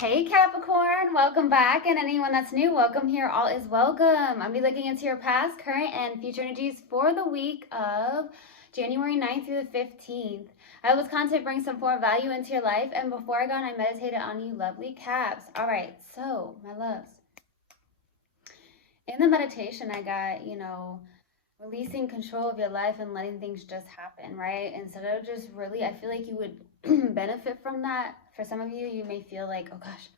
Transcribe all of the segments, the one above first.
Hey Capricorn, welcome back, and anyone that's new, welcome here. All is welcome. I'll be looking into your past, current, and future energies for the week of January 9th through the 15th. I hope this content brings some form of value into your life, and before I go on, I meditated on you lovely Caps. All right, so my loves, in the meditation, I got, releasing control of your life and letting things just happen, right? Instead of just really, I feel like you would benefit from that. For some of you, you may feel like, oh gosh,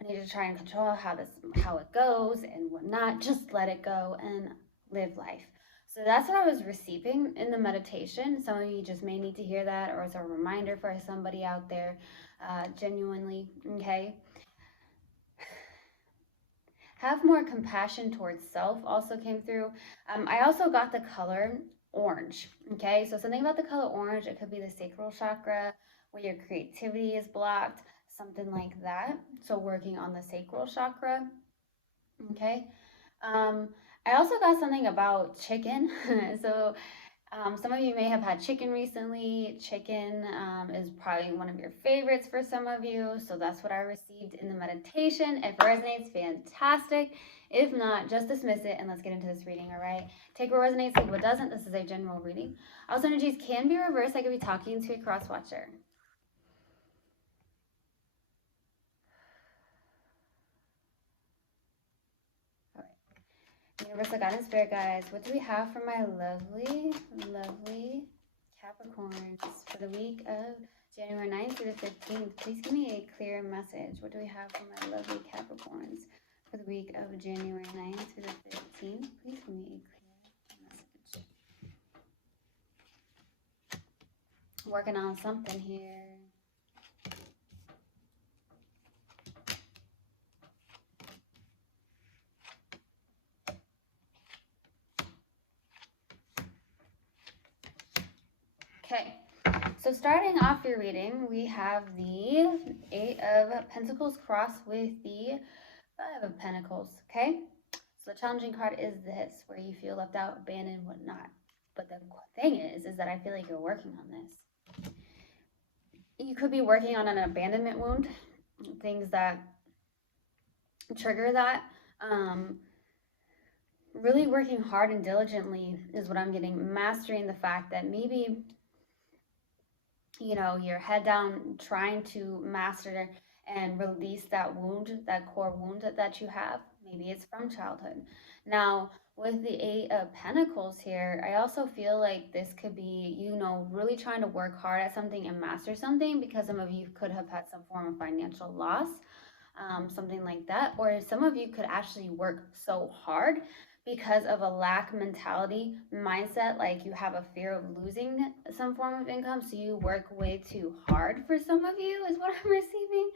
I need to try and control how it goes and whatnot. Just let it go and live life. So that's what I was receiving in the meditation. Some of you just may need to hear that, or it's a reminder for somebody out there, genuinely. Okay. Have more compassion towards self also came through. I also got the color orange. Okay, so something about the color orange, it could be the sacral chakra where your creativity is blocked, something like that. So working on the sacral chakra. Okay. Um, I also got something about chicken. So some of you may have had chicken recently. Chicken is probably one of your favorites for some of you. So that's what I received in the meditation. If it resonates, fantastic. If not, just dismiss it and let's get into this reading, all right? Take what resonates, leave what doesn't. This is a general reading. Also, energies can be reversed. I could be talking to a cross watcher. All right. Universal God and Spirit guys, what do we have for my lovely, lovely Capricorns for the week of January 9th through the 15th? Please give me a clear message. What do we have for my lovely Capricorns for the week of January 9th through the 15th? Please give me a clear message. Working on something here. Okay. So starting off your reading, we have the Eight of Pentacles crossed with the Five of Pentacles, okay? So the challenging card is this, where you feel left out, abandoned, whatnot. But the thing is that I feel like you're working on this. You could be working on an abandonment wound, things that trigger that. Really working hard and diligently is what I'm getting. Mastering the fact that maybe your head down, trying to master and release that wound, that core wound that you have. Maybe it's from childhood. Now, with the Eight of Pentacles here, I also feel like this could be, really trying to work hard at something and master something, because some of you could have had some form of financial loss, something like that. Or some of you could actually work so hard because of a lack mentality mindset, like you have a fear of losing some form of income, so you work way too hard. For some of you is what I'm receiving.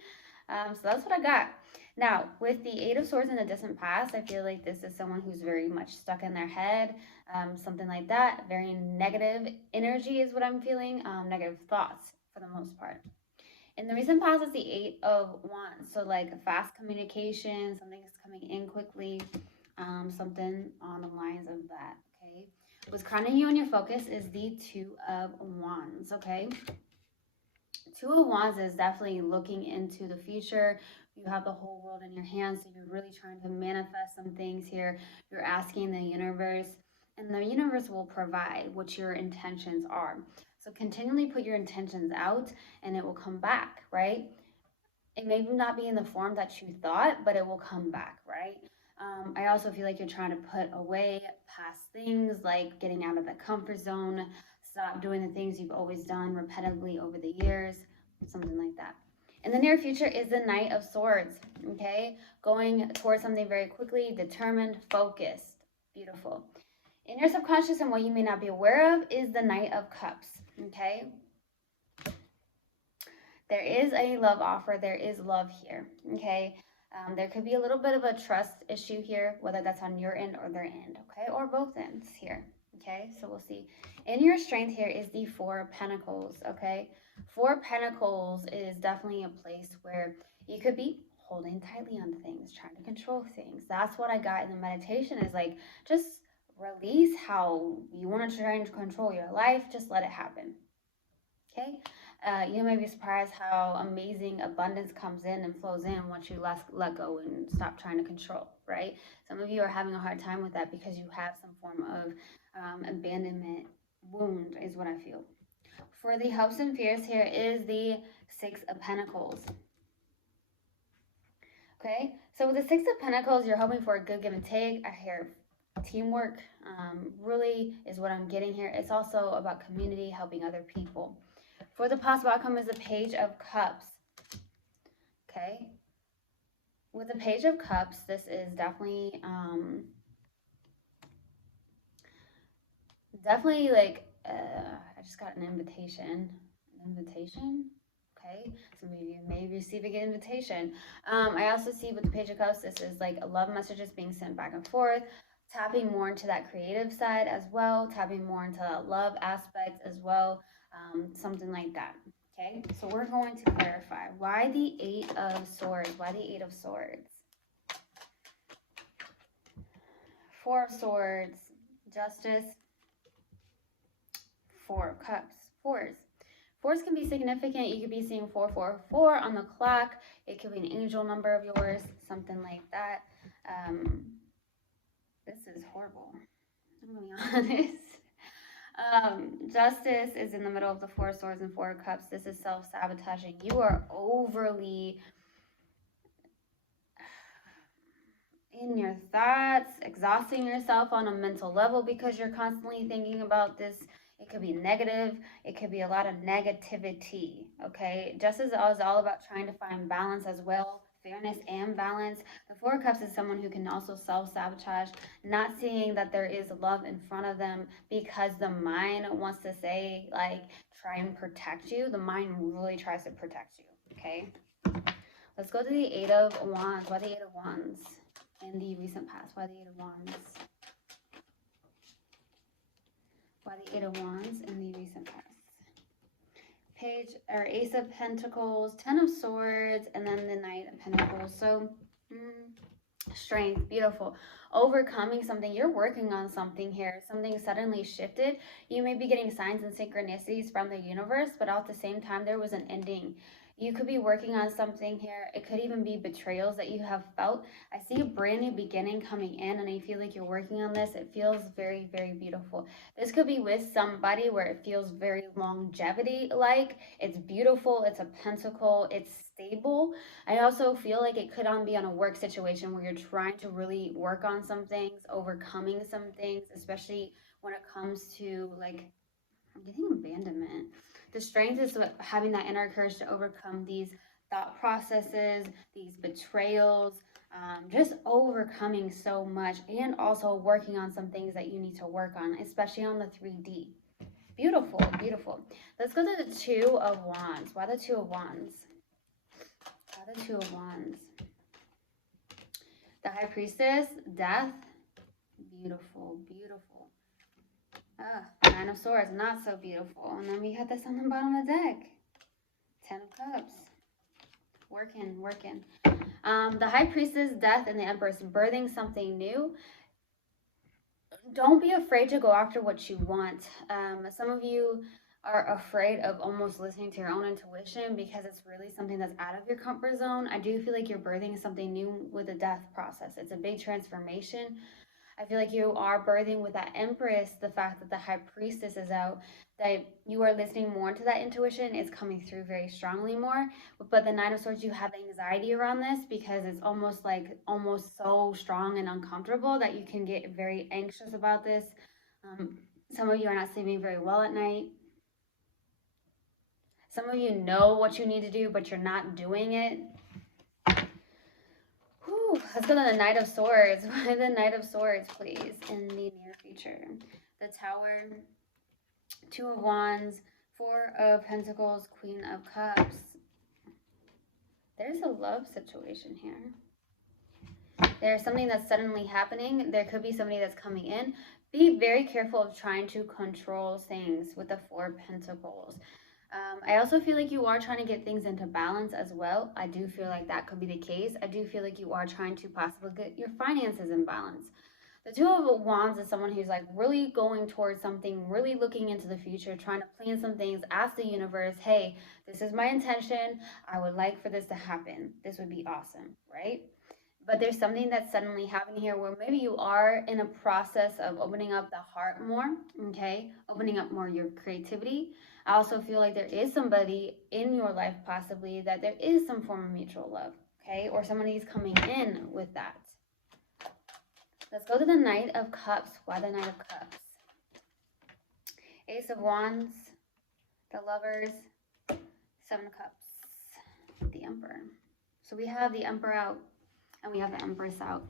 So that's what I got. Now, with the Eight of Swords in the distant past, I feel like this is someone who's very much stuck in their head, something like that. Very negative energy is what I'm feeling, negative thoughts for the most part. In the recent past is the Eight of Wands, so like fast communication, something is coming in quickly, something on the lines of that, okay? What's grounding you in your focus is the Two of Wands, okay? Two of Wands is definitely looking into the future. You have the whole world in your hands, so you're really trying to manifest some things here. You're asking the universe, and the universe will provide what your intentions are. So continually put your intentions out, and it will come back, right? It may not be in the form that you thought, but it will come back, right? I also feel like you're trying to put away past things, like getting out of the comfort zone, stop doing the things you've always done repetitively over the years, something like that. In the near future is the Knight of Swords, okay? Going towards something very quickly, determined, focused. Beautiful. In your subconscious and what you may not be aware of is the Knight of Cups, okay? There is a love offer. There is love here, okay? There could be a little bit of a trust issue here, whether that's on your end or their end, okay? Or both ends here, okay? So we'll see. In your strength here is the Four of Pentacles, okay? Four of Pentacles is definitely a place where you could be holding tightly on things, trying to control things. That's what I got in the meditation, is like, just release how you want to try and control your life. Just let it happen, okay? You may be surprised how amazing abundance comes in and flows in once you let go and stop trying to control, right? Some of you are having a hard time with that because you have some form of abandonment wound, is what I feel. For the hopes and fears, here is the Six of Pentacles. Okay, so with the Six of Pentacles, you're hoping for a good give and take. I hear teamwork really is what I'm getting here. It's also about community, helping other people. For the possible outcome is the Page of Cups. Okay, with the Page of Cups, this is definitely like I just got an invitation. An invitation. Okay, some of you may be receiving an invitation. I also see with the Page of Cups, this is like love messages being sent back and forth, tapping more into that creative side as well, tapping more into that love aspect as well, something like that. Okay, so we're going to clarify why the Eight of Swords. Why the Eight of Swords? Four of Swords, Justice, Four of Cups, fours. Fours can be significant. You could be seeing 444 on the clock. It could be an angel number of yours, something like that. This is horrible. I'm going to be honest. Justice is in the middle of the Four of Swords and Four of Cups. This is self-sabotaging. You are overly in your thoughts, exhausting yourself on a mental level because you're constantly thinking about this. It could be negative. It could be a lot of negativity. Okay. Justice is all about trying to find balance as well, fairness and balance. The Four of Cups is someone who can also self sabotage, not seeing that there is love in front of them because the mind wants to say, like, try and protect you. The mind really tries to protect you. Okay. Let's go to the Eight of Wands. Why the Eight of Wands? In the recent past. Why the Eight of Wands? Why the Eight of Wands in the recent past? Page or Ace of Pentacles, Ten of Swords, and then the Knight of Pentacles. So strength, beautiful. Overcoming something, you're working on something here. Something suddenly shifted. You may be getting signs and synchronicities from the universe, but at the same time, there was an ending. You could be working on something here. It could even be betrayals that you have felt. I see a brand new beginning coming in, and I feel like you're working on this. It feels very, very beautiful. This could be with somebody where it feels very longevity-like. It's beautiful. It's a pentacle. It's stable. I also feel like it could be on a work situation where you're trying to really work on some things, overcoming some things, especially when it comes to, like, I'm getting abandonment. The strength is having that inner courage to overcome these thought processes, these betrayals, just overcoming so much, and also working on some things that you need to work on, especially on the 3D. Beautiful, beautiful. Let's go to the Two of Wands. Why the Two of Wands? Why the Two of Wands? The High Priestess, Death. Beautiful, beautiful. Nine of Swords, not so beautiful. And then we had this on the bottom of the deck. Ten of Cups. Working, working. The High Priestess, Death, and the Empress, birthing something new. Don't be afraid to go after what you want. Some of you are afraid of almost listening to your own intuition because it's really something that's out of your comfort zone. I do feel like you're birthing something new with the death process. It's a big transformation. I feel like you are birthing with that Empress, the fact that the High Priestess is out, that you are listening more to that intuition is coming through very strongly more. But the Nine of Swords, you have anxiety around this because it's almost so strong and uncomfortable that you can get very anxious about this. Some of you are not sleeping very well at night. Some of you know what you need to do, but you're not doing it. Let's go to the Knight of Swords. Why the Knight of Swords, please, in the near future? The Tower, Two of Wands, Four of Pentacles, Queen of Cups. There's a love situation here. There's something that's suddenly happening. There could be somebody that's coming in. Be very careful of trying to control things with the Four of Pentacles. I also feel like you are trying to get things into balance as well. I do feel like that could be the case. I do feel like you are trying to possibly get your finances in balance. The Two of Wands is someone who's like really going towards something, really looking into the future, trying to plan some things, ask the universe, hey, this is my intention. I would like for this to happen. This would be awesome, right? But there's something that's suddenly happening here where maybe you are in a process of opening up the heart more, okay? Opening up more your creativity. I also feel like there is somebody in your life, possibly, that there is some form of mutual love, okay? Or somebody's coming in with that. Let's go to the Knight of Cups. Why the Knight of Cups? Ace of Wands, the Lovers, Seven of Cups, the Emperor. So we have the Emperor out and we have the Empress out.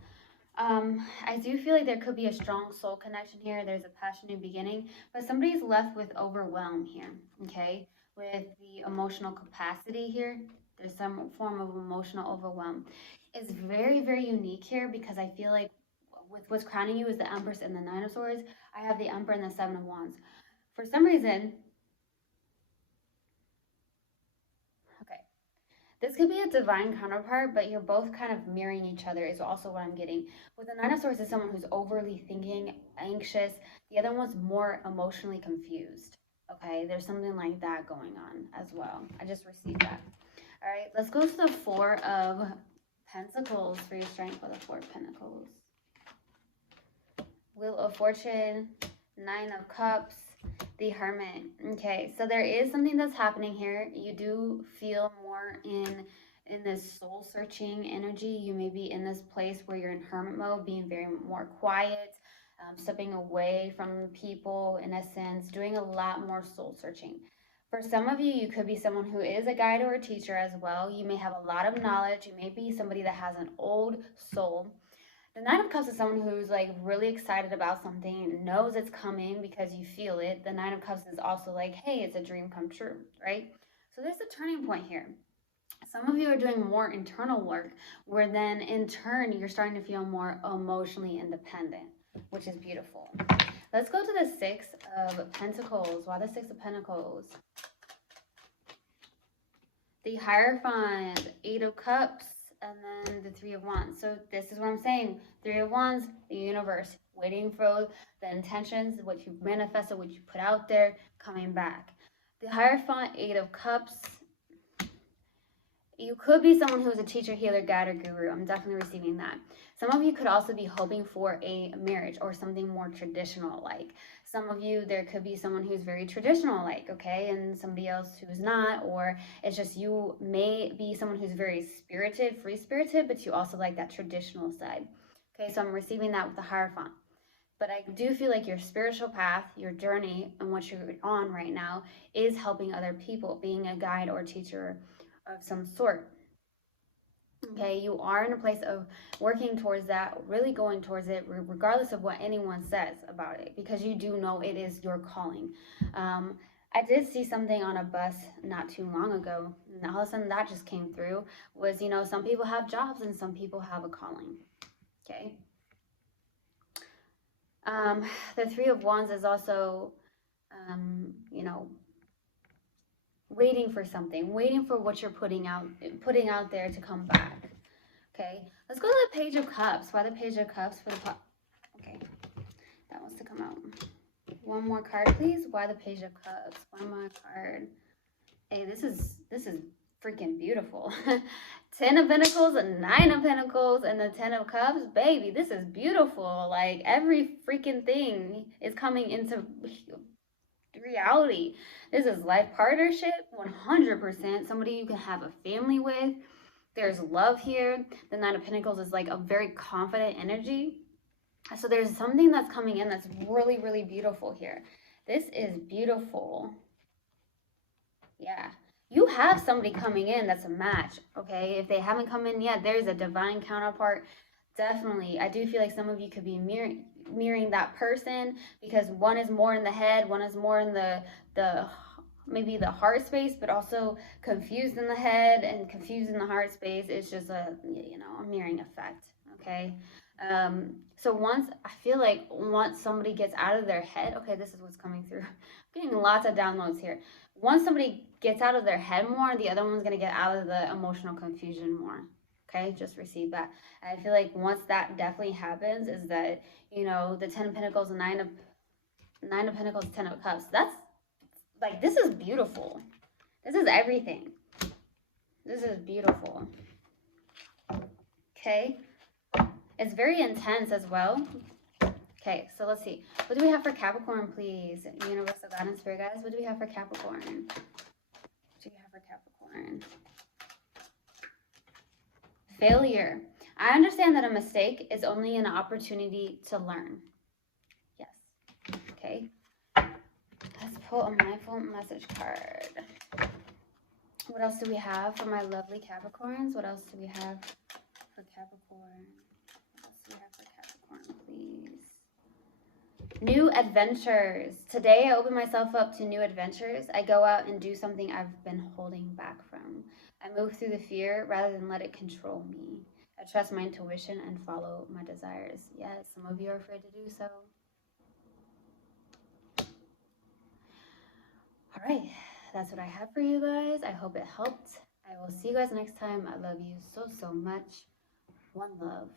I do feel like there could be a strong soul connection here. There's a passionate beginning, but somebody's left with overwhelm here, okay? With the emotional capacity here, there's some form of emotional overwhelm. It's very, very unique here because I feel like with what's crowning you is the Empress and the Nine of Swords. I have the Emperor and the Seven of Wands. For some reason, okay, this could be a divine counterpart, but you're both kind of mirroring each other, is also what I'm getting. With the Nine of Swords is someone who's overly thinking, anxious. The other one's more emotionally confused. Okay, there's something like that going on as well. I just received that. All right, let's go to the Four of Pentacles for your strength with the Four of Pentacles. Wheel of Fortune, Nine of Cups, the Hermit. Okay, so there is something that's happening here. You do feel more in this soul searching energy. You may be in this place where you're in hermit mode, being very more quiet, stepping away from people in a sense, doing a lot more soul searching. For some of you, you could be someone who is a guide or a teacher as well. You may have a lot of knowledge. You may be somebody that has an old soul. The Nine of Cups is someone who's like really excited about something, knows it's coming because you feel it. The Nine of Cups is also like, hey, it's a dream come true, right? So there's a turning point here. Some of you are doing more internal work, where then in turn you're starting to feel more emotionally independent, which is beautiful. Let's go to the Six of Pentacles. Why the Six of Pentacles? The Hierophant, Eight of Cups, and then the Three of Wands. So this is what I'm saying. Three of Wands, the universe, waiting for the intentions, what you manifested, what you put out there, coming back. The Hierophant, Eight of Cups. You could be someone who's a teacher, healer, guide, or guru. I'm definitely receiving that. Some of you could also be hoping for a marriage or something more traditional like. Some of you, there could be someone who's very traditional like, okay, and somebody else who's not, or it's just you may be someone who's very spirited, free spirited, but you also like that traditional side. Okay, so I'm receiving that with the Hierophant. But I do feel like your spiritual path, your journey, and what you're on right now is helping other people, being a guide or teacher of some sort. Okay, you are in a place of working towards that, really going towards it, regardless of what anyone says about it, because you do know it is your calling. I did see something on a bus not too long ago, and all of a sudden that just came through. Was, some people have jobs and some people have a calling. Okay. The Three of Wands is also, you know, waiting for something, waiting for what you're putting out there to come back. Okay, let's go to the Page of Cups. Why the Page of Cups for the okay, that wants to come out. One more card, please. Why the Page of Cups? One more card. Hey, this is freaking beautiful. 10 of Pentacles, 9 of Pentacles, and the 10 of Cups. Baby, this is beautiful. Like, every freaking thing is coming into reality. This is life partnership, 100%. Somebody you can have a family with. There's love here. The Nine of Pentacles is like a very confident energy. So there's something that's coming in that's really, really beautiful here. This is beautiful. Yeah. You have somebody coming in that's a match, okay? If they haven't come in yet, there's a divine counterpart. Definitely. I do feel like some of you could be mirroring that person, because one is more in the head, one is more in the maybe the heart space, but also confused in the head and confused in the heart space. It's just a mirroring effect. Okay. So I feel like once somebody gets out of their head, okay, this is what's coming through. I'm getting lots of downloads here. Once somebody gets out of their head more, the other one's going to get out of the emotional confusion more. Okay, just receive that. And I feel like once that definitely happens, is that, you know, the 10 of Pentacles, Nine of Pentacles, 10 of Cups. That's like, this is beautiful. This is everything. This is beautiful. Okay. It's very intense as well. Okay, so let's see. What do we have for Capricorn, please? Universal God and Spirit guys, what do we have for Capricorn? What do we have for Capricorn? Failure. I understand that a mistake is only an opportunity to learn. Yes. Okay. Let's pull a mindful message card. What else do we have for my lovely Capricorns? What else do we have for Capricorn? What else do we have for Capricorn, please? New adventures. Today I open myself up to new adventures. I go out and do something I've been holding back from. I move through the fear rather than let it control me. I trust my intuition and follow my desires. Yes, some of you are afraid to do so. All right, that's what I have for you guys. I hope it helped. I will see you guys next time. I love you so, so much. One love.